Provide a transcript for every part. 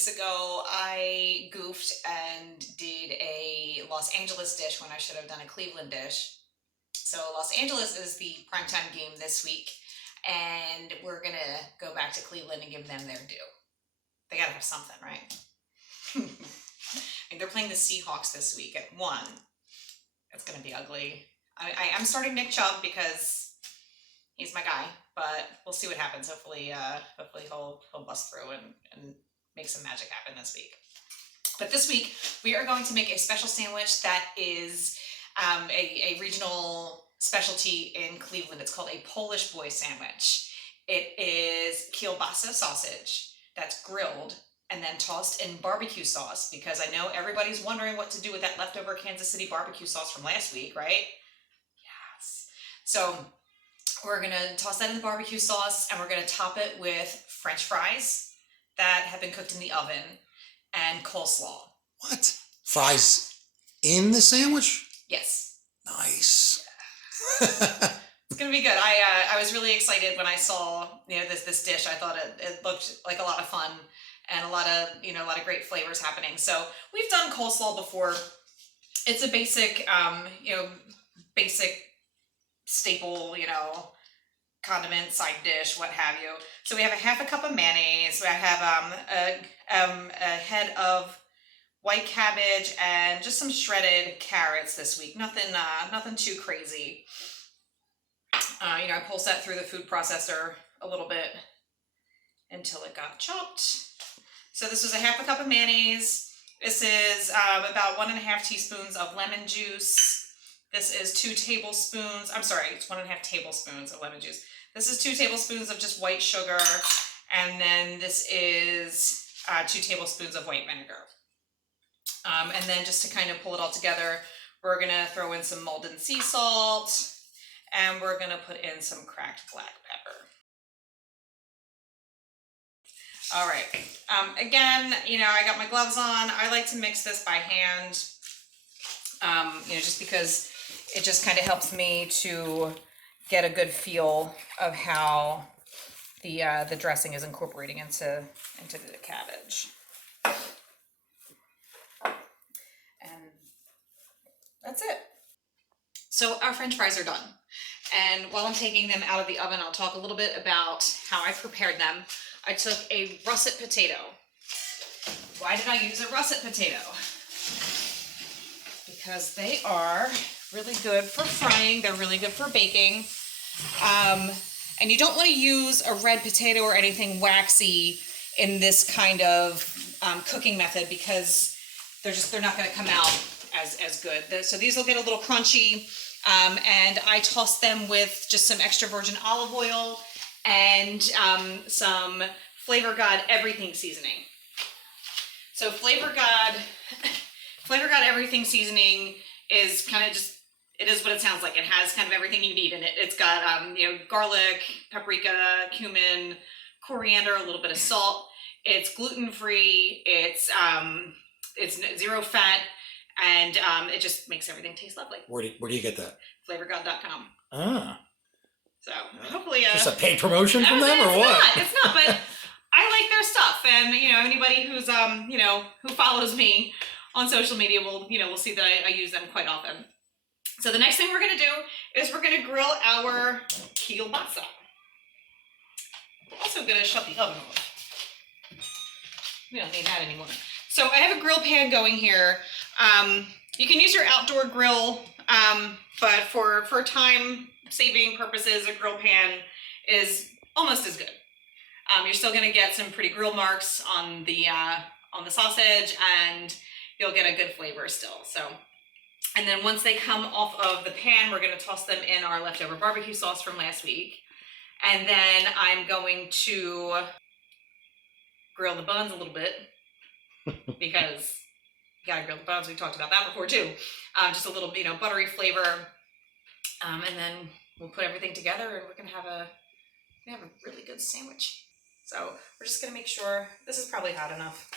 weeks ago, I goofed and did a Los Angeles dish when I should have done a Cleveland dish. So Los Angeles is the primetime game this week, and we're gonna go back to Cleveland and give them their due. They gotta have something, right? They're playing the Seahawks this week at 1. It's gonna be ugly. I'm starting Nick Chubb because he's my guy, but we'll see what happens. Hopefully he'll bust through and make some magic happen this week. But this week we are going to make a special sandwich that is a regional specialty in Cleveland. It's called a Polish boy sandwich. It is kielbasa sausage that's grilled and then tossed in barbecue sauce, because I know everybody's wondering what to do with that leftover Kansas City barbecue sauce from last week, right? Yes. So we're gonna toss that in the barbecue sauce, and we're gonna top it with French fries that have been cooked in the oven and coleslaw. What? Fries in the sandwich? Yes. Nice. It's gonna be good. I was really excited when I saw this dish. I thought it looked like a lot of fun and a lot of great flavors happening. So we've done coleslaw before. It's a basic basic staple, condiment, side dish, what have you. So we have a half a cup of mayonnaise. We have a head of white cabbage and just some shredded carrots this week. Nothing too crazy. I pulsed that through the food processor a little bit until it got chopped. So this was a half a cup of mayonnaise. This is about 1.5 teaspoons of lemon juice. This is 2 tablespoons. I'm sorry, it's 1.5 tablespoons of lemon juice. This is 2 tablespoons of just white sugar, and then this is 2 tablespoons of white vinegar. And then just to kind of pull it all together, we're gonna throw in some Maldon sea salt, and we're gonna put in some cracked black pepper. All right. Again, I got my gloves on. I like to mix this by hand, just because it just kind of helps me to get a good feel of how the dressing is incorporating into the cabbage. And that's it. So our French fries are done. And while I'm taking them out of the oven, I'll talk a little bit about how I prepared them. I took a russet potato. Why did I use a russet potato? Because they are really good for frying. They're really good for baking. And you don't want to use a red potato or anything waxy in this kind of cooking method, because they're not going to come out as good. So these will get a little crunchy. And I tossed them with just some extra virgin olive oil and some Flavor God everything seasoning. So Flavor God everything seasoning is kind of just, it is what it sounds like. It has kind of everything you need in it. It's got garlic, paprika, cumin, coriander, a little bit of salt. It's gluten-free. It's 0 fat, and it just makes everything taste lovely. Where do you get that? Flavorgod.com. Ah. So hopefully, just a paid promotion from them, or what? It's not, but I like their stuff, and anybody who's who follows me on social media will see that I use them quite often. So the next thing we're gonna do is we're gonna grill our kielbasa. We're also gonna shut the oven off. We don't need that anymore. So I have a grill pan going here. You can use your outdoor grill, but for time saving purposes, a grill pan is almost as good. You're still going to get some pretty grill marks on the sausage, and you'll get a good flavor still. So, and then once they come off of the pan, we're going to toss them in our leftover barbecue sauce from last week, and then I'm going to grill the buns a little bit, because you gotta grill the buns. We talked about that before too. Just a little buttery flavor, and then we'll put everything together, and we're gonna have a really good sandwich. So we're just gonna make sure this is probably hot enough,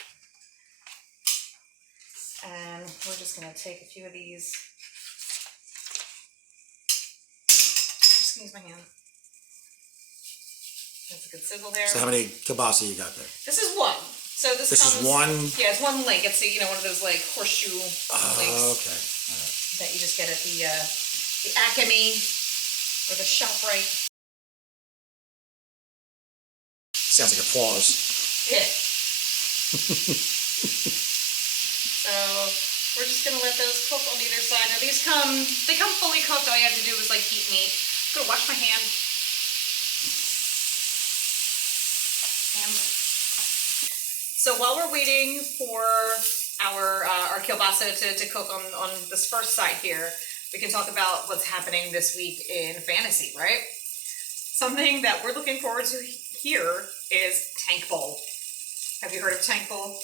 and we're just gonna take a few of these. Just gonna use my hand. That's a good sizzle there. So how many kielbasa you got there? This is one. So this This comes, is one. Yeah, it's one link. It's one of those like horseshoe links Okay. All right. that you just get at the Acme or the ShopRite. Sounds like applause. Yeah. So we're just gonna let those cook on either side. Now they come fully cooked. All you have to do is like heat meat. I'm gonna wash my hand. So while we're waiting for our kielbasa to cook on this first side here, we can talk about what's happening this week in fantasy, right? Something that we're looking forward to here is Tank Bowl. Have you heard of Tank Bowl?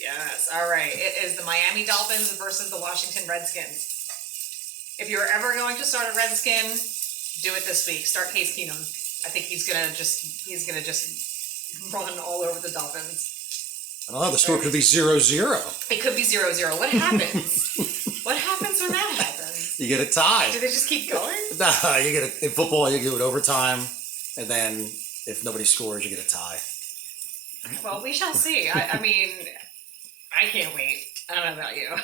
Yes, all right. It is the Miami Dolphins versus the Washington Redskins. If you're ever going to start a Redskin, do it this week. Start Case Keenum. I think he's gonna just run all over the Dolphins. I don't know, the score could be 0-0. It could be 0-0. What happens? What happens when that happens? You get a tie. Do they just keep going? Nah, you get in football, you do it overtime, and then if nobody scores, you get a tie. Well, we shall see. I mean, I can't wait. I don't know about you.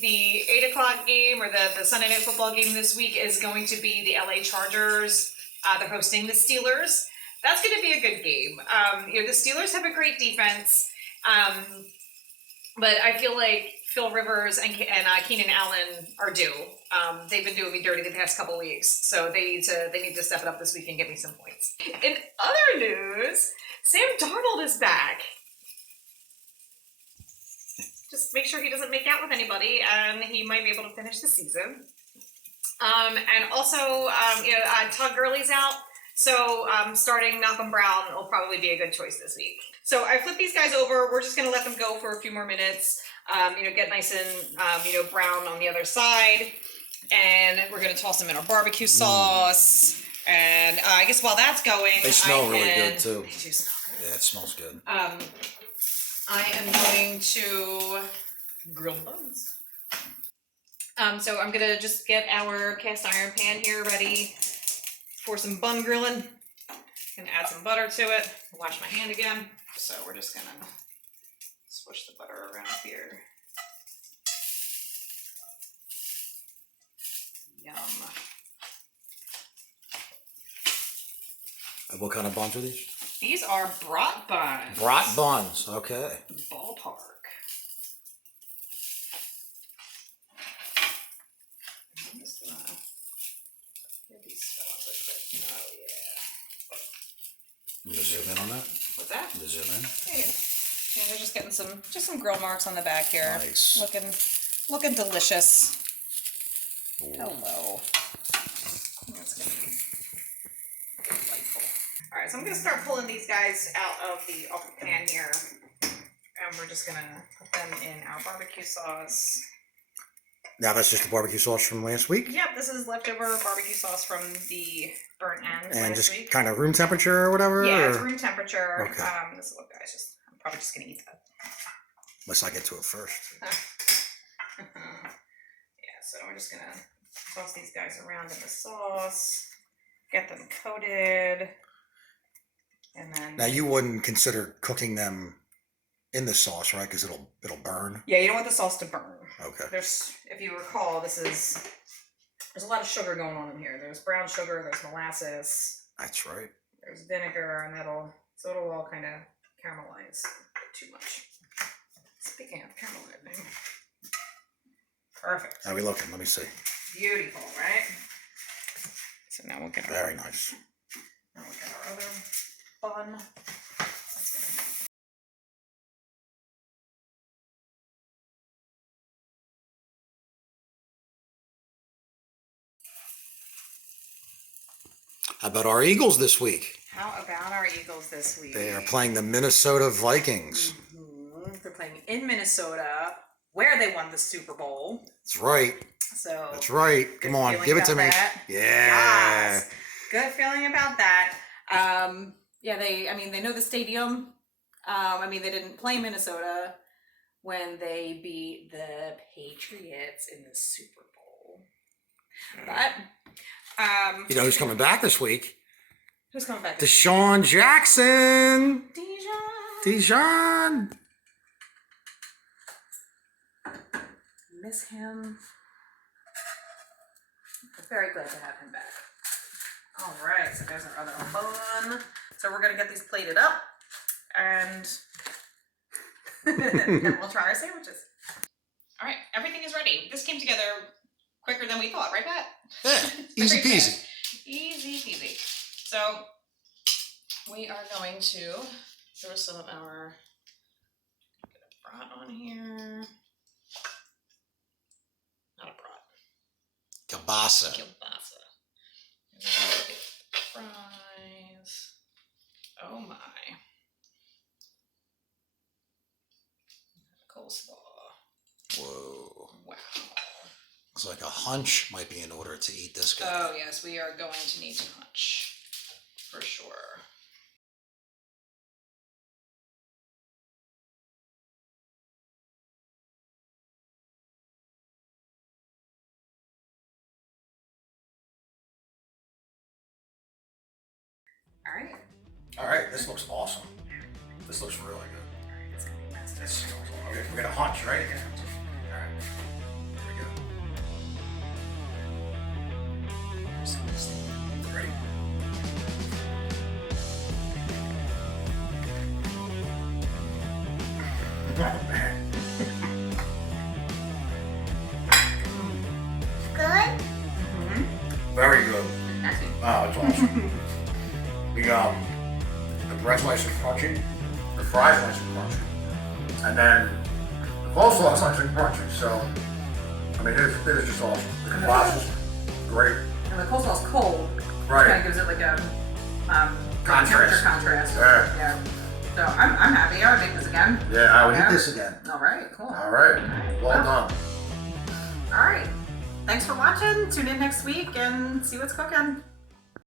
The 8 o'clock game or the Sunday Night Football game this week is going to be the LA Chargers. They're hosting the Steelers. That's going to be a good game. The Steelers have a great defense, but I feel like Phil Rivers and Keenan Allen are due. They've been doing me dirty the past couple weeks, so they need to step it up this week and get me some points. In other news, Sam Darnold is back. Just make sure he doesn't make out with anybody, and he might be able to finish the season. And also, Todd Gurley's out. So starting Malcolm Brown will probably be a good choice this week. So I flipped these guys over. We're just going to let them go for a few more minutes. Get nice and brown on the other side, and we're going to toss them in our barbecue sauce. And I guess while that's going, They smell really good too. They do smell good. Yeah, it smells good. I am going to grill buns. So I'm gonna just get our cast iron pan here ready for some bun grilling. Gonna add some butter to it. Wash my hand again. So we're just gonna swish the butter around here. Yum. What kind of buns are these? These are brat buns. Brat buns, okay. Ballpark. I'm just gonna get these fellas a quick. Oh yeah. You gonna zoom in on that? What's that? You zoom in? Yeah, they're just getting some grill marks on the back here. Nice. Looking delicious. Ooh. Hello. That's gonna be delightful. All right, so I'm gonna start pulling these guys out of the pan here, and we're just gonna put them in our barbecue sauce. Now that's just the barbecue sauce from last week? Yep, this is leftover barbecue sauce from the burnt ends And last just week. kind of room temperature or whatever? Yeah, it's or? room temperature. Okay. This is what guys, I'm probably just gonna eat that. Unless I get to it first. Yeah, so we're just gonna toss these guys around in the sauce, get them coated, and then. Now you wouldn't consider cooking them in the sauce, right? Because it'll burn. Yeah, you don't want the sauce to burn. Okay. If you recall, there's a lot of sugar going on in here. There's brown sugar, there's molasses, That's right. there's vinegar, and it'll all kind of caramelize too much. Speaking of caramelizing, perfect. How are we looking? Let me see. Beautiful, right? So now we'll get Very nice. Now we'll get our other bun. How about our Eagles this week? How about our Eagles this week? They are playing the Minnesota Vikings. Mm-hmm. They're playing in Minnesota, where they won the Super Bowl. That's right. So That's right. Come on, give it to me. That. Yeah. Yes. Good feeling about that. They know the stadium. They didn't play Minnesota when they beat the Patriots in the Super Bowl. But You know who's coming back this week? Who's coming back? Deshaun Jackson. Dijon. Dijon. Miss him. Very glad to have him back. All right, so there's our other bun. So we're gonna get these plated up, and then we'll try our sandwiches. All right, everything is ready. This came together quicker than we thought, right, Pat? Yeah, easy Very peasy. fast. Easy peasy. So we are going to throw some of our brat on here. Not a brat. Kielbasa. Kielbasa. And then we'll get fries. Oh my. Coleslaw. Whoa. Wow. Looks like a hunch might be in order to eat this guy. Oh yes, we are going to need to hunch. For sure. All right. All right, this looks awesome. This looks really good. It's gonna be master. Okay, we're gonna hunch, right? All right. Here we go. Ready? Oh, man. Good? Very good. Fantastic. Wow, it's awesome. The bread's nice and crunchy, the fries nice and crunchy, and then the coleslaw's nice and crunchy. So, I mean, it is just awesome. The kibbasa's great. And the coleslaw's cold. Right. Kind of gives it like a Contrast. temperature contrast. Yeah. Yeah. So I'm happy. I would make this again. Yeah, I would Yeah. eat this again. All right. Cool. All right, well done. All right. Thanks for watching. Tune in next week and see what's cooking.